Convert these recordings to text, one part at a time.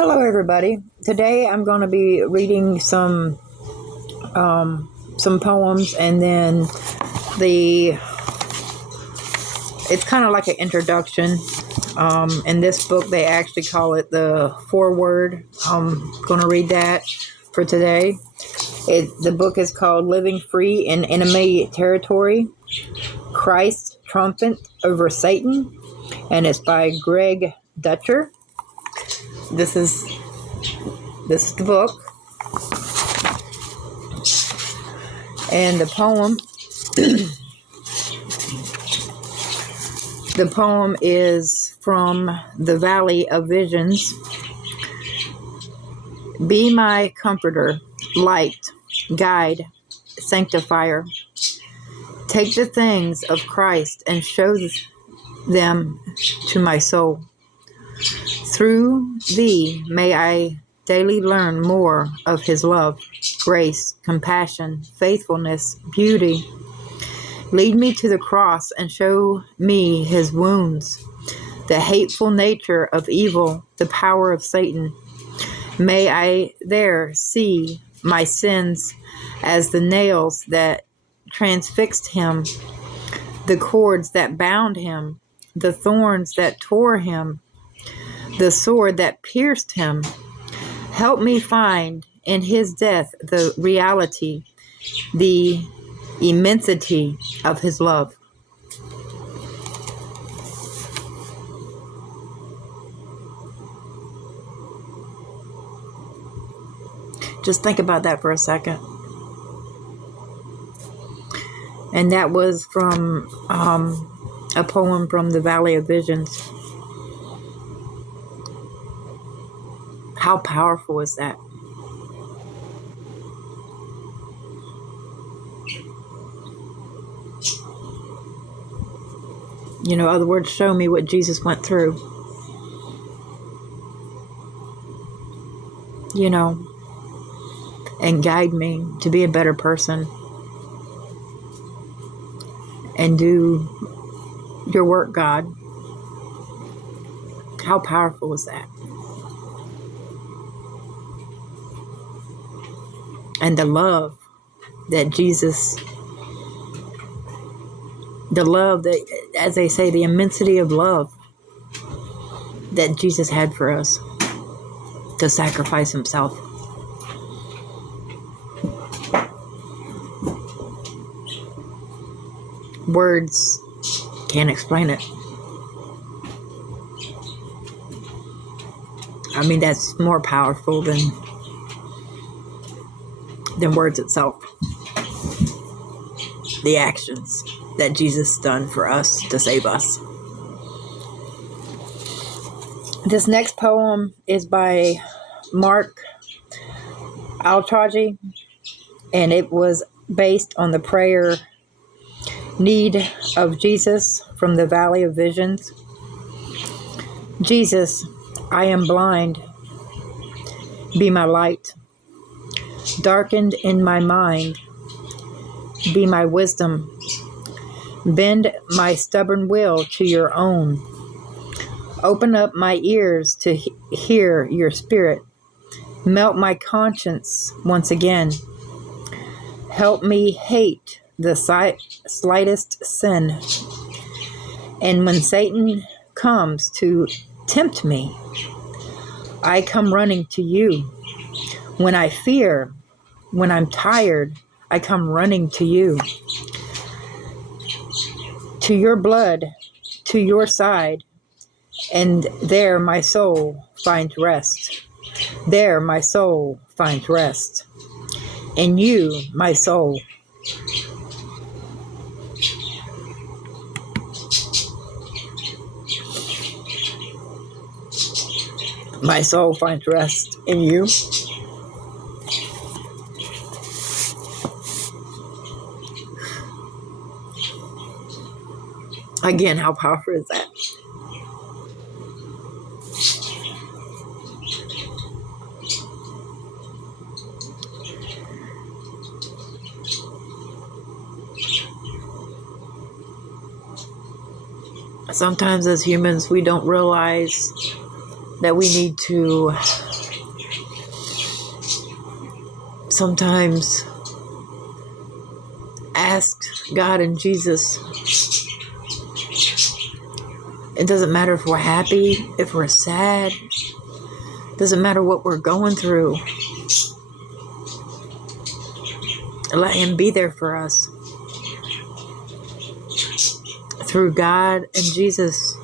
Hello, everybody. Today I'm going to be reading some poems, and then the it's kind of like an introduction. In this book, they actually call it the foreword. I'm going to read that for today. The book is called "Living Free in Enemy Territory: Christ's Triumph Over Satan," and it's by Greg Dutcher. This is the book. And the poem is from the Valley of Visions. Be my comforter, light, guide, sanctifier. Take the things of Christ and show them to my soul. Through thee may I daily learn more of his love, grace, compassion, faithfulness, beauty. Lead me to the cross and show me his wounds, the hateful nature of evil, the power of Satan. May I there see my sins as the nails that transfixed him, the cords that bound him, the thorns that tore him, the sword that pierced him. Help me find in his death the reality, the immensity of his love. Just think about that for a second. And that was from a poem from the Valley of Visions. How powerful is that? Other words, show me what Jesus went through. And guide me to be a better person and do your work, God. How powerful is that? And the love that Jesus, as they say, the immensity of love that Jesus had for us to sacrifice himself. Words can't explain it. I mean, that's more powerful than words itself. The actions that Jesus done for us to save us. This next poem is by Mark Altragi, and it was based on the prayer Need of Jesus from the Valley of Visions. Jesus, I am blind. Be my light. Darkened in my mind. Be my wisdom. Bend my stubborn will to your own. Open up my ears to hear your spirit. Melt my conscience once again. Help me hate the slightest sin. And when Satan comes to tempt me, I come running to you. When I fear, when I'm tired, I come running to you. To your blood, to your side, and there my soul finds rest. There my soul finds rest. In you, my soul. My soul finds rest in you. Again, how powerful is that? Sometimes as humans, we don't realize that we need to sometimes ask God and Jesus. It doesn't matter if we're happy, if we're sad. It doesn't matter what we're going through. Let Him be there for us. Through God and Jesus,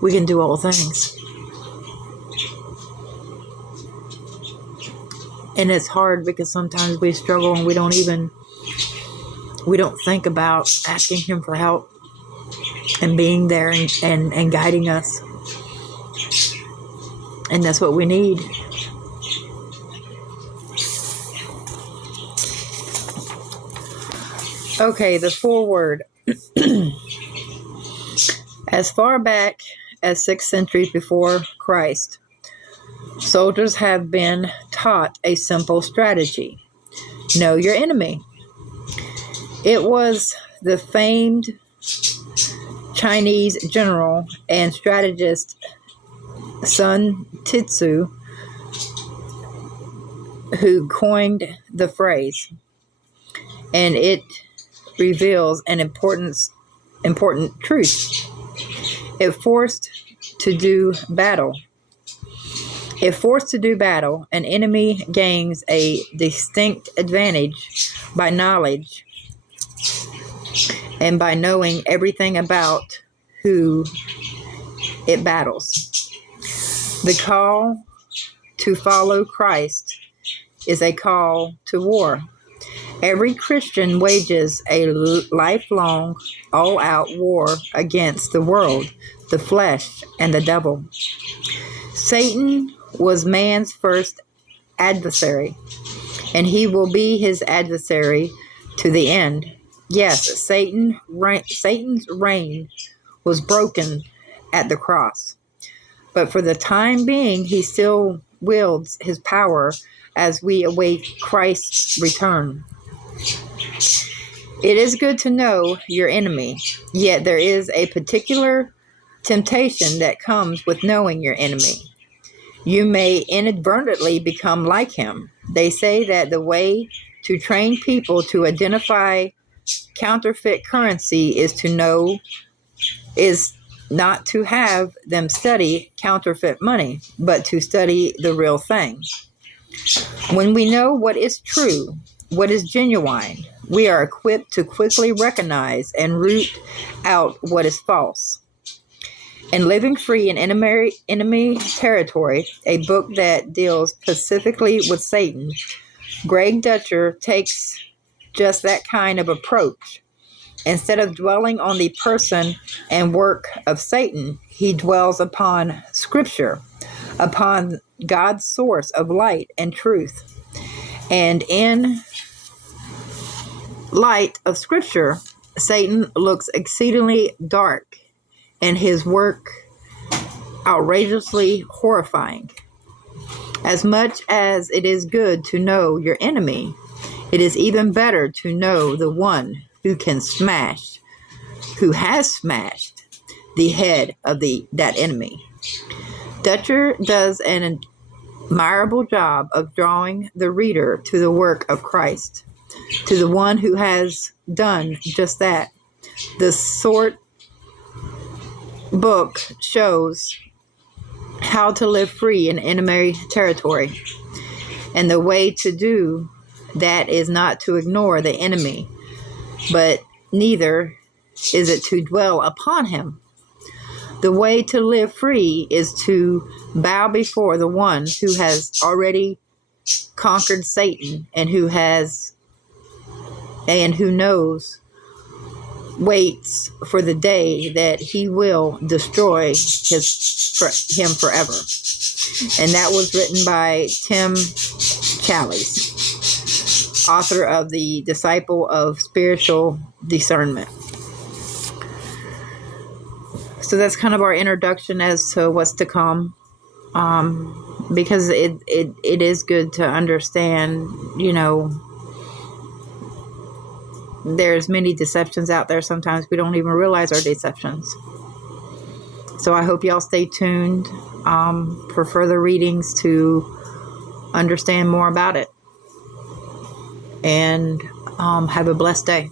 we can do all things. And it's hard because sometimes we struggle and we don't think about asking Him for help and being there and guiding us. And that's what we need. Okay, the foreword. As far back as 6 centuries before Christ, soldiers have been taught a simple strategy. Know your enemy. It was the famed Chinese general and strategist Sun Tzu who coined the phrase, and it reveals an important truth. If forced to do battle, an enemy gains a distinct advantage by knowledge and by knowing everything about who it battles. The call to follow Christ is a call to war. Every Christian wages a lifelong, all-out war against the world, the flesh, and the devil. Satan was man's first adversary, and he will be his adversary to the end. Yes, Satan's reign was broken at the cross, but for the time being, he still wields his power as we await Christ's return. It is good to know your enemy, yet there is a particular temptation that comes with knowing your enemy. You may inadvertently become like him. They say that the way to train people to identify counterfeit currency is not to have them study counterfeit money, but to study the real thing. When we know what is true, what is genuine, we are equipped to quickly recognize and root out what is false. In Living Free in Enemy Territory, a book that deals specifically with Satan, Greg Dutcher takes just that kind of approach. Instead of dwelling on the person and work of Satan, he dwells upon Scripture, upon God's source of light and truth. And in light of Scripture, Satan looks exceedingly dark and his work outrageously horrifying. As much as it is good to know your enemy, it is even better to know the one who has smashed the head of that enemy. Dutcher does an admirable job of drawing the reader to the work of Christ, to the one who has done just that. The short book shows how to live free in enemy territory, and the way to do that is not to ignore the enemy, but neither is it to dwell upon him. The way to live free is to bow before the one who has already conquered Satan and who waits for the day that he will destroy him forever. And that was written by Tim Challies, author of The Disciple of Spiritual Discernment. So that's kind of our introduction as to what's to come, because it is good to understand, there's many deceptions out there. Sometimes we don't even realize our deceptions. So I hope y'all stay tuned. for further readings to understand more about it. And have a blessed day.